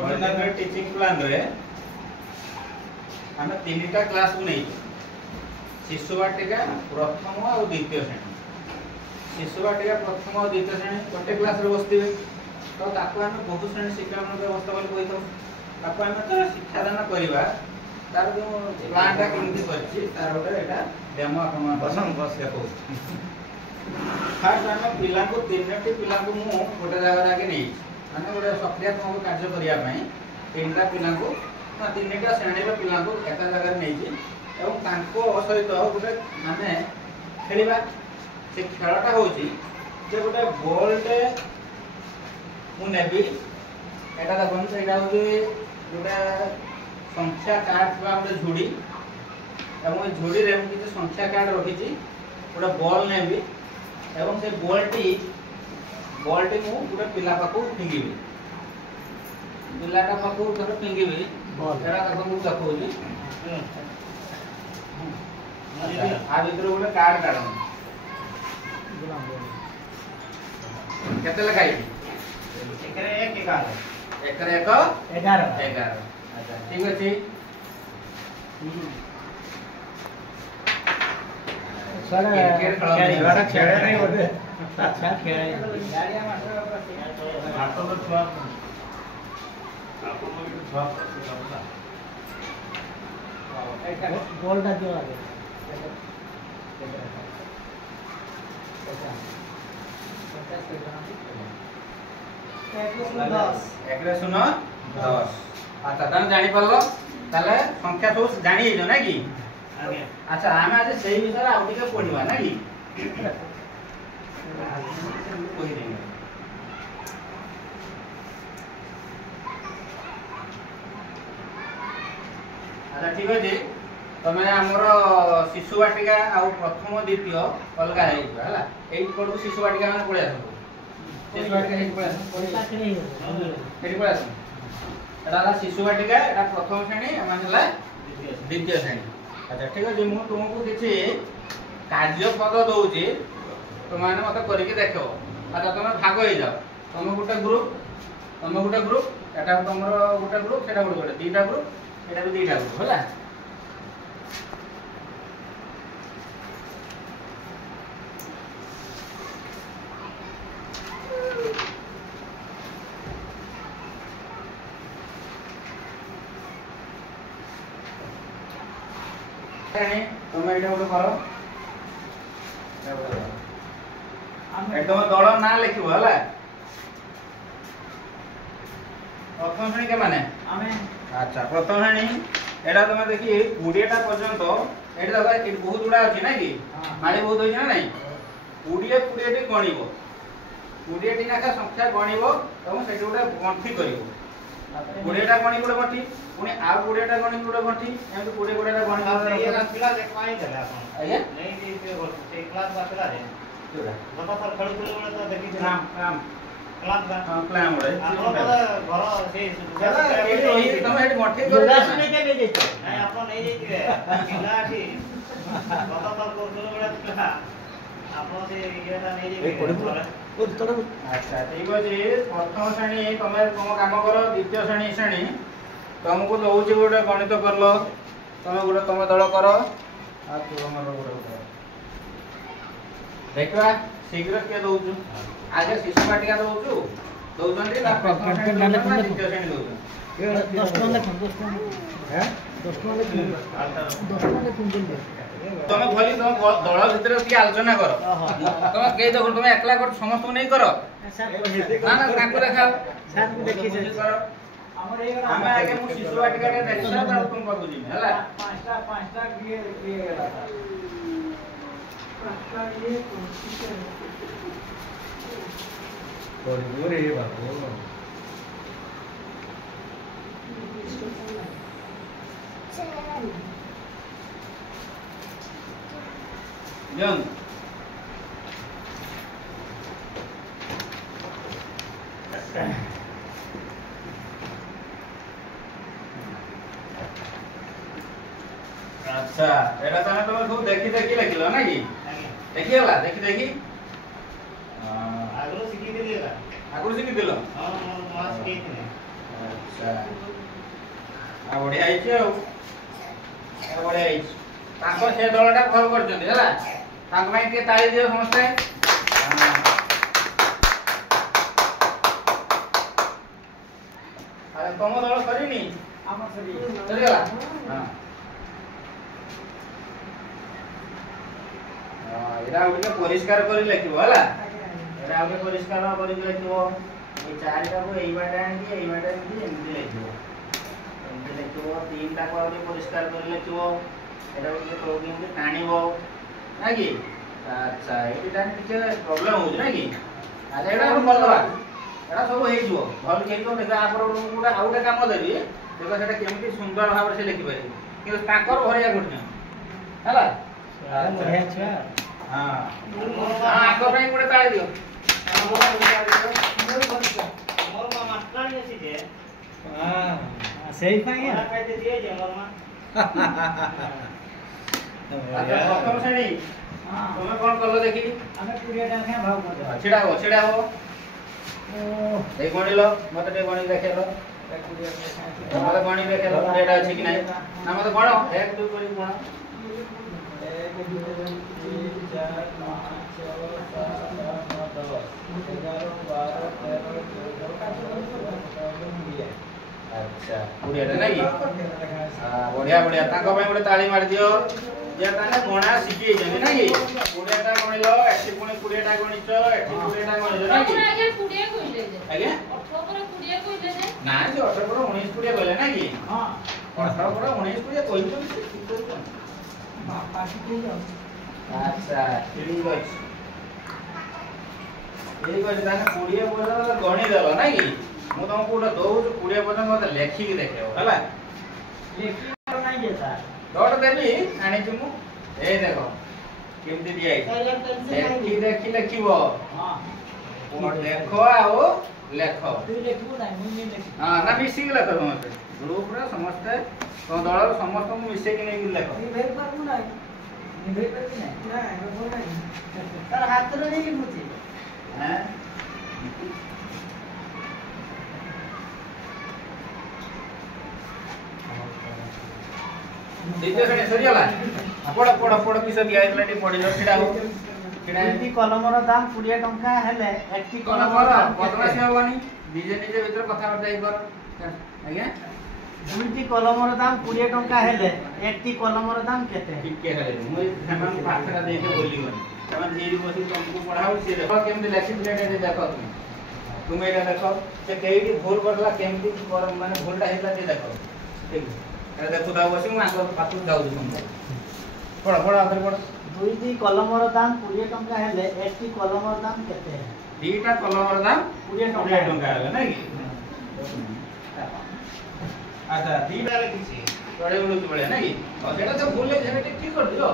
Multimedia teaching plan रे हम तीनटा क्लास को नहीं शिशु वाटिका प्रथम और द्वितीय श्रेणी शिशु वाटिका प्रथम और द्वितीय श्रेणी गोटे क्लास रे बसथिबे तो ताको हम बहु श्रेणी शिक्षा व्यवस्था बोली कहि तो ताको हम तो शिक्षादान करबा तार जो प्लान टा केमती करछि तार गोटे एटा डेमो आपण बसन बस देखो फास्ट हम पिला को तीनटी पिला को मु गोटे जगह आगे नहीं माने गोटे सक्रियात्मक कार्य करिया पई तीनटा पिला को तीनटा श्रेणी रो पिला को एक जगह नहीं छी एवं तांको सहित गोटे माने खेलिबा से खेलटा होची जे गोटे बॉल टे मु नेबी एटा देखन सेटा होची गोटे संख्या कार्ड बा गोटे झुडी एवं झुडी रे किछि संख्या कार्ड रखिछि गोटे बॉल नेबी एवं से बॉल टी मु गोटे पिला पाखु फिंगिबी पिलाटा पाखु थोड़ा फिंगिबी एरा देखो मु देखौली आ भीतर गोटे कार्ड काढन केते लगाई एकरे 1 11 एकरे 1 11 11 अच्छा ठीक अछि सारा खेड़ा खेड़े नहीं होते अच्छा खेड़े गाड़िया मास्टर हाथ तो छुआ आपको भी छुआ करता गोल्डा जो आगे एकरे सुनो 10 अच्छा तने जानि परलो ताले संख्या सब जानि जो ना की अच्छा हम आज सही विषय आ टिके पढिबा ना की कोई नहीं अच्छा ठीक अछि तमे हमर शिशु वाटिका आ प्रथम द्वितीय अलगा है हला एई पढु शिशु वाटिका माने पढि आसो शिशु वाटिका एई पढि आसो एई पढि आसो एटा शिशु वाटिका एटा प्रथम श्रेणी मानेला द्वितीय श्रेणी अच्छा ठीक है मु तुमको किछि कार्य पद दउची तो माने मते करके देखो अच्छा तुम भाग हो जाओ तुम गोटे ग्रुप एटा तुमरो गोटे ग्रुप सेटा गोटे दीटा ग्रुप एटा भी दीटा ग्रुप होला तुम एटा गोटे करो एकदम दल ना लिखिबो हला प्रथम श्रेणी के माने आमे अच्छा प्रथम श्रेणी एटा तुम देखि 20 टा पर्यंत एटा देखा एट बहुत गुडा अछि ना की माने बहुत होइछ ना नहीं 20 टी गणिबो 20 टी नाका संख्या गणिबो एवं सेठी गोटे गंठी करिवो 20 टा गणि गोटे गंठी पुनी आ 20 टा गणि गोटे गंठी एमति 20 टा गणि ये पिला देखवाई देला आपण आया नहीं से क्लास बातला रे जोड़ा बता पर खड़ी खुले बोले तो देखि राम क्लास बा प्लान बोले आपण घर से तुम हेड गंठी जोड़ा सुने के नहीं जेतो नहीं आपण नहीं जेतिबे पिला आठी बता पर कोले बोले आपण से येटा नहीं जेबे अच्छा ठीक अछि प्रथम श्रेणी तमे कोन काम करो द्वितीय श्रेणी तुमको दउची गोटे गणित करलो तमे गोटे तमे दल करो आ तू हमर गोटे देखवा शीघ्र के दउचु आगे शिशु वाटिका दउचु दउचंती ना प्रथम श्रेणी ना द्वितीय श्रेणी दउचु 10 टन ले हैं 10 टन ले 10 टन ले तुम भली तुम दल भितर की आलोचना करो तुम के देखो तुम एकला कर समस्त को नहीं करो ना ना काको देखाओ सर को देखि से करो हम आगे मु शिशु वाटिका के देखला त तुम को बुझी हला पांचटा किए गेला पांचटा ये कोई रे बाबू Young. अच्छा एटा तने तुम खूब देखि लिखलो ना की देखि होला देखि आगरो सिखि दिलिला आगरो सिखि दिलो हां मास के अच्छा आ बढ़िया आइछ आ बढ़िया आइछ ताको से दलटा भल करछन हैला ताको भाई के ताली दियो समस्ते अरे तुम दल सरीनी हम सरी सरीगला हां एरा उठे परिष्कार करी लेखिबो हला एरा उठे परिष्कार करी लेखिबो ए चारटा को एई बाटा आंदी एई बाटा आंदी एमती लेखिबो तीन टा को परिष्कार करी लेखिबो एरा उठे तो केमती टाणीबो ना कि अच्छा एटी टाइम किछ प्रॉब्लम हो ना कि अच्छा एटा हम कर दबा एटा सब हे जिवो भल के तो देखा आपर गुडा आउटे काम देबी देखो सेटा केमती सुंदर भाव से लिखि पारि कि ताकर भरिया गुडने हला बढ़िया छ हां हां आको भाई गुडे ताळी दियो मोर मामा ताळी अछि जे हां सेही पाई काटे दिए जे मोर मां अच्छा प्रथम श्रेणी हां तुमे कोन करलो देखि हमें 20 टाका भाव कर छिड़ा हो ओ ए गणिलो मते ते गणि देखेलो मते गणि देखेलो एटा अछि कि नै ना मते गणो 1 2 करी गणो 1 2 3 4 5 6 7 8 9 10 11 12 13 14 अच्छा पुरिया नै कि हां बढ़िया बढ़िया ताको भाई गोटे ताली मार दियो जे ताने गणा सिखि जने नै कि 20 टा गणिलो एठी पुणी 20 टा गणिचो एठी 20 टा गणिलो नै कि आगे 20 कइले जे आगे 18 पर 20 कइले जे ना जे 18 पर 19 20 कइले नै कि हां 18 पर 19 20 कइतो हां पासी कइ जाओ अच्छा ठीक अछि एई गज ताने 20 पर गणि देलो नै कि मु तुमको गोटे दउ 20 पर मते लेखि के देखेओ हला लेखि नै जेता डॉट देबी आनी तुमु ए देखो केमती दिया देखि देखि लेखिबो हां और देखो आओ लेखो तू लेखबो ना मुई लेखि हां ना मिसी के लेखो मते ग्रुप रे समस्त तो दल समस्त मु मिसे के नै लेखो ई भेट परबु ना ई भेट परबु ना ना बोल ना तार हाथ रे नै लिखुची हैं दीते खणे सरियाला पड़ किस दिया इतलाटी पडिलो छिडा हो छिडा एती कलमर दाम 20 टंका हेले एती कलमर पतला से होबानी निजे निजे भीतर कथा बर्ताई कर आज्ञा दुईटी कलमर दाम 20 टंका हेले एती कलमर दाम केते टिके हेले मुई समान पाठरा देके बोलिबनी समान जेरी बसी तुमको पढाऊ से देखो केमते लेखि प्लेट देखो तुम एटा देखो से केही भूल करला केमती माने भूलटा हेला जे देखो ठीक देखो दाऊ बसी मु आको पातु जाऊ तुम पड़ आदर पड़ दुईटी कलमर दाम 20 टंका हेले एटी कलमर दाम केते दीटा कलमर दाम 20 टंका हेले नै अच्छा दीटा रे किछि तोडे उलु बळे नै और सेटा तो भूल ले जेने ठीक कर दियो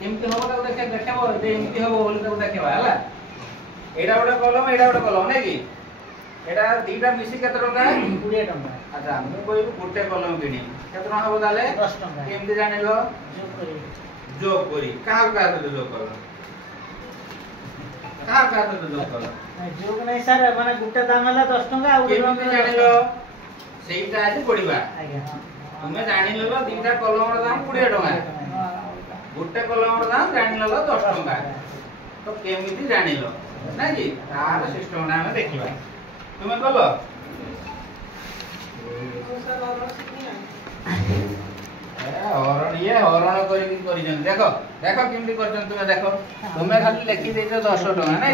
केमते होबो ता देखाबो जे एमती होबो बोली ता देखाबा हला एडा गोटे कलम नै कि एडा दीटा मिसी केते टंका 20 टंका अच्छा हम कोइबो गोटे कलम किनी केते टंका होबो ताले 10 टंका केमते जानिलो जोग करी कहा से जोग करो कहा से जोग करो जोग नै सर माने गुटे दाम हला 10 टंका आ केमते जानिलो सेइटा आजि पडिबा आज्ञा तुमे जानिलो दीटा कलमर दाम 20 टंका गुटे कलमर दाम जानिलो 10 टंका तो केमिति जानिलो ना कि तार सिस्टम ना हम देखिबा तुमे कलो हरण करी देखो देखो केमती करछन तुमे देखो तुमे खाली लेखि देछो 10 टका नै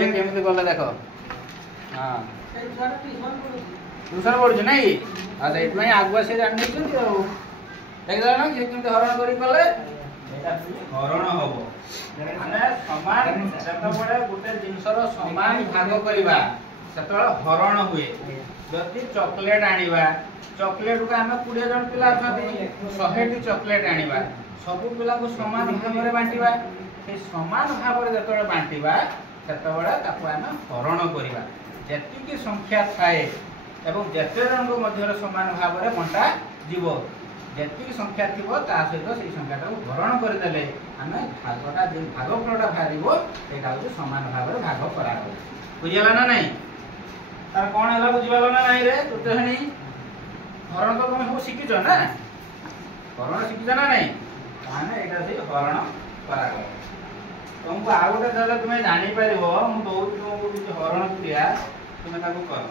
ये केमती करले देखो हां ट्यूशन पढुछ नै अच्छा इतमै आगुआ से जानि दैछन आ देखला ना ये केमती हरण करी करले एटा हरण होबो माने समान जत बडे गुटे जिंसर समान भाग करिबा सेतळ हरण हुए जति चॉकलेट आनिबा चॉकलेट को हम 20 जन पिला अछती 100 टी चॉकलेट आनिबा सब पिला को समान भाग रे बांटीबा से समान भाग रे जतळे बांटीबा सेतळे ताको हम हरण करिबा जति की संख्या थाए एवं जते जन को मध्य समान भाव रे बंटा जीवो जति संख्या थिबो ता सहित से संख्याटा को हरण कर देले हमें भागटा जे भागफलटा भारिबो सेटा हो समान भाव रे भाग कराबो बुझियला ना नहीं तार कोन हला बुझिबालो ना नहीं रे तुते हनी हरण तो तुम सब शिखिच ना हरण शिखिच ना नहीं माने एटा से हरण पराग तुमको आ गोटे जब तुम्हें जानी पारिबो मु दउछि तुमको कि हरण क्रिया तुमे ताको कर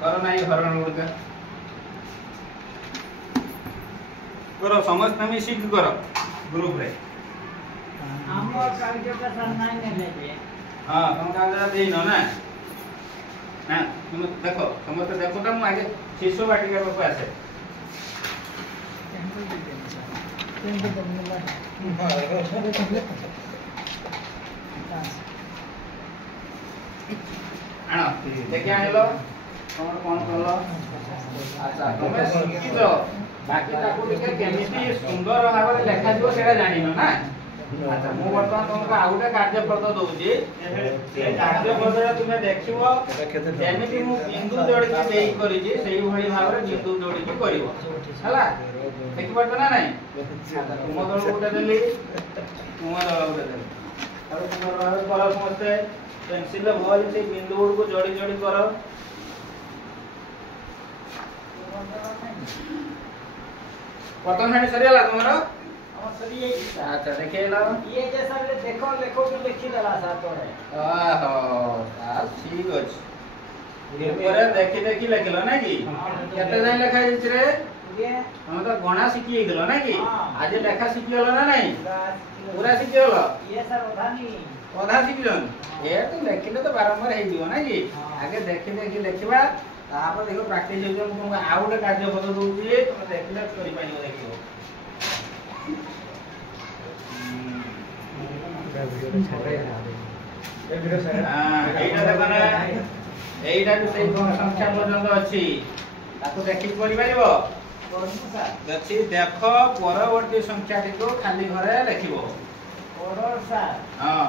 करो नहीं हरण गुड़का करो समस्त मिसिक करो ग्रुप रे हम कार्यकर्ता सम्मान नहीं हां तुम कागज देनो ना ना तुम देखो समस्त देखो तो आगे शिशु वाटिका को आसे आना देखि आइलो तमर कोन करलो अच्छा तुमे शिखितो बाकी ताको देखे केमिति सुंदर भाबरे लेखा दियो सेडा जानिनो ना अच्छा मु वर्तमान तुमको आउटे कार्य पद दउची से कार्य पदरे तुमे देखिबो जेमिति मु बिंदु जोडी के देई करी जे सेही भली भाबरे बिंदु जोडी के करिवो हला देखि पड़तो ना नहीं अच्छा तुम दल उठे देली तुम दल उठे देली अब तुम भाबरे करो समझते पेंसिल भल से बिंदु को जोडी जोडी करो प्रथम श्रेणी सरियाला तुमरो सरिये अच्छा देखेला ये जैसा देखो लेखो के लिखि दला सा तोरे आहो आ ठीक अछि ऊपर देखि देखि लिखलो ना कि केते जाय लिखा जाय रे ये हम तो गणा सिखि गेलो ना कि आज लेखा सिखि गेलो ना नहीं पूरा सिखि गेलो ये सर ओधानी ओधा सिखिलन ए तो लिखिले तो बारंबार हे दियो ना कि आगे देखि देखि लिखबा तापर देखो प्रैक्टिस हो जाय तुमको आ गोटे कार्य पद दउची तुम देखिले करि पाइबो देखियो এইটা দেখো না এইটা তো সেই সংখ্যা পর্যন্ত আছে তাকে দেখি পড়ি পারিবো দেখি দেখো পরবর্তী সংখ্যাটি को খালি ঘরে লিখিবো ओडर सर हां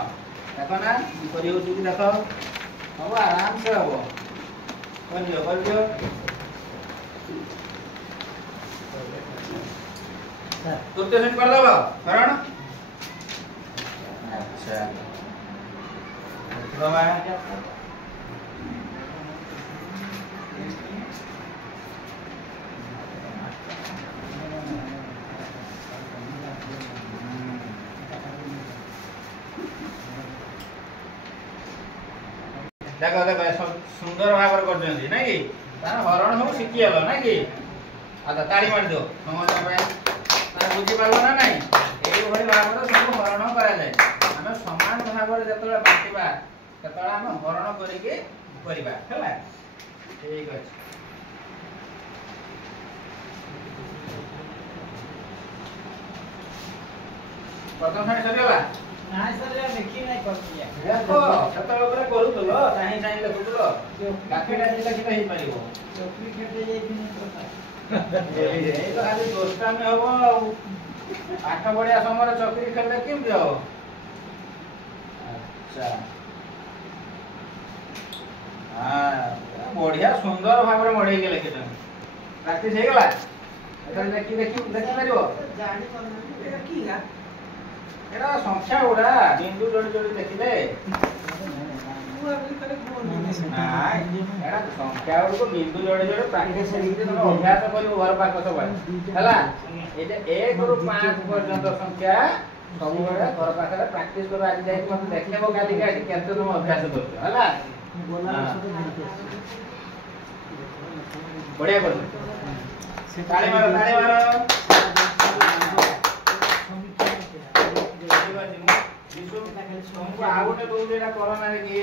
देखो ना करी होची कि देखो हम आराम से हबो कर दियो तृतीय श्रेणी कर दलो करण अच्छा बाबा देखो देखो सुंदर भाव कर ना कि तार हरण सब शिखी गल ना कि अच्छा ताली मार दो समझ बुझी पार ना नहीं यही भाव सब हरण करा आम समान भाव जो बांटा से आम हरण करके ठीक अच्छे प्रथम श्रेणी सरीगला ना सर देखि नहीं करती है देखो सतल ऊपर करूतलो चाहि चाहि लेखुतलो काकेटा जिला किता ही परिबो चोकरी खेते जे दिन प्रकार ए तो खाली दोस्ता में हबो पाठ पढ़िया समय चक्री खेलले केमति हो अच्छा हां बढ़िया सुंदर भाबरे मढेई के लिखितन प्रैक्टिस हे गेला एतन देखि परिबो जानि करना कीगा एरा संख्या उड़ा बिंदु जोड़ी जोड़ी देखिले एरा संख्या उड़ को बिंदु जोड़ी जोड़ी प्रैक्टिस करिके तुम अभ्यास करियो घर पाक सब हला एजे 1 रु 5 पर्यंत संख्या सब बड़े घर पाखरे प्रैक्टिस करो आज जाई मत देखलेबो काली काली केते तुम अभ्यास करछो हला बढ़िया कर ताली मारो तुमको आ गोटे दउजे एटा कोरोना रे कि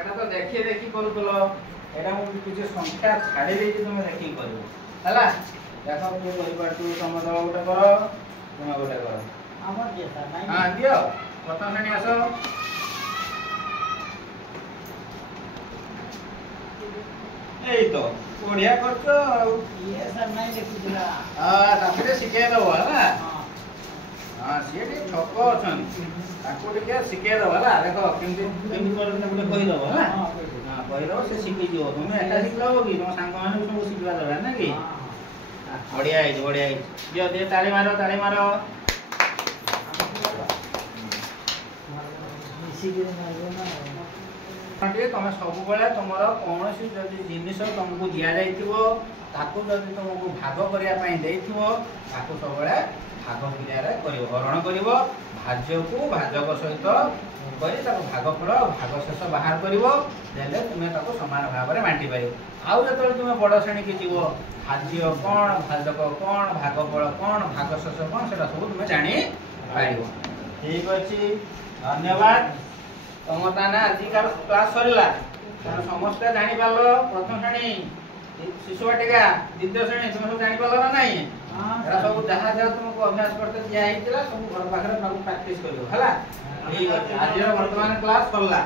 एटा तो देखि देखि करूतलो एटा मु किछ संख्या छाडी देई तुम देखि करिवो हला देखो के करि पारतु समझ गोटे करो तुम गोटे करो हमर जे सर नहीं हां दियो प्रथम श्रेणी आसो एई तो बढ़िया करछो ये सर नहीं देखि दिला हां तापरे सिखे दबो हला हां हां सेठी ठक अछन ताको टिके सिखे दबो हला देखो केमति केमति करने बोले कहि दबो हला हां हां कहि दबो से सिखि दियो तुम एटा सिखलाबो कि तुम संग माने सब सिखवा दबा ना कि बढ़िया है दियो दे ताली मारो ମିଶିକିରି ମାରିବ ନା ତମେ ସବୁବେଳେ ତୁମର କୌଣସି ଯଦି ଜିନିଷ ତମକୁ ଦିଆଯାଇଥିବ ତାକୁ ଯଦି ତୁମକୁ ଭାଗ କରିବା ପାଇଁ ଦେଇଥିବ ତାକୁ ସବୁବେଳେ ଭାଗ କ୍ରିୟାରେ କରିବ, ହରଣ କରିବ। ଭାଜ୍ୟକୁ ଭାଜକ ସହିତ କରି ତାକୁ ଭାଗ ଫଳ ଭାଗ ଶେଷ ବାହାର କରିବ, ଦେଲେ ତୁମେ ତାକୁ ସମାନ ଭାବରେ ବାଣ୍ଟି ପାରିବ। ଆଉ ଯେତେବେଳେ ତୁମେ ବଡ଼ ଶ୍ରେଣୀକି ଯିବ ଭାଜ୍ୟ କ'ଣ, ଭାଜକ କ'ଣ, ଭାଗ ଫଳ କ'ଣ, ଭାଗ ଶେଷ କ'ଣ, ସେଟା ସବୁ ତୁମେ ଜାଣିପାରିବ। ଠିକ ଅଛି, ଧନ୍ୟବାଦ। ତମ ତାନେ ଆଜିକାର କ୍ଲାସ ସରିଲା। ତମେ ସମସ୍ତେ ଜାଣିପାରିଲ ପ୍ରଥମ ଶ୍ରେଣୀ, ଶିଶୁ ବାଟିକା, ଦ୍ୱିତୀୟ ଶ୍ରେଣୀ ତୁମେ ସବୁ ଜାଣିପାରିଲ ନା ନାଇଁ? ଏଟା ସବୁ ଯାହା ଯାହା ତୁମକୁ ଅଭ୍ୟାସ କରତେ ଦିଆ ହେଇଥିଲା ସବୁ ଘର ପାଖରେ ତାକୁ ପ୍ରାକ୍ଟିସ କରିବ ହେଲା। ଠିକ ଅଛି, ଆଜିର ବର୍ତ୍ତମାନ କ୍ଲାସ ସରିଲା।